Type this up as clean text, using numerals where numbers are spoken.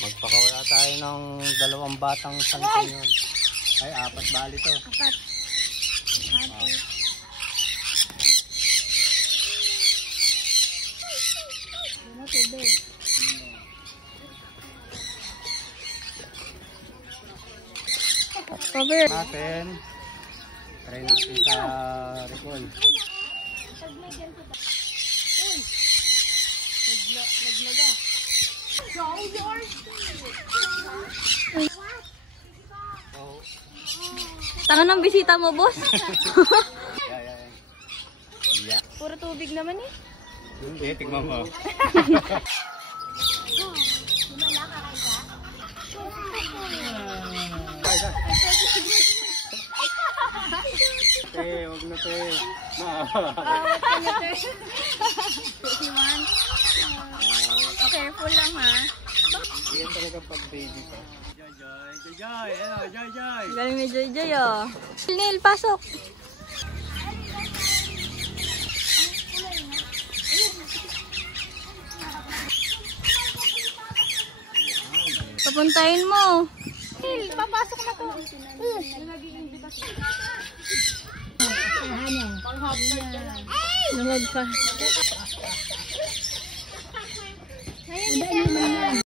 Magpakawala tayo ng 2 batang santinyon. Ay, 4 bali to. 4. Ano tubig? Cover. Natin. Try natin sa recall. Naglaga. Tanga ng bisita mo, boss. Yeah. Puro tubig naman eh. Hindi, tignan mo. Wag na te. Careful lang ha. Yan talaga pag baby pa. Joy. Ano, Joy. Galing ni Joy oh. Neil, pasok. Papuntahin mo. Neil, papasok na to. Nalog ka.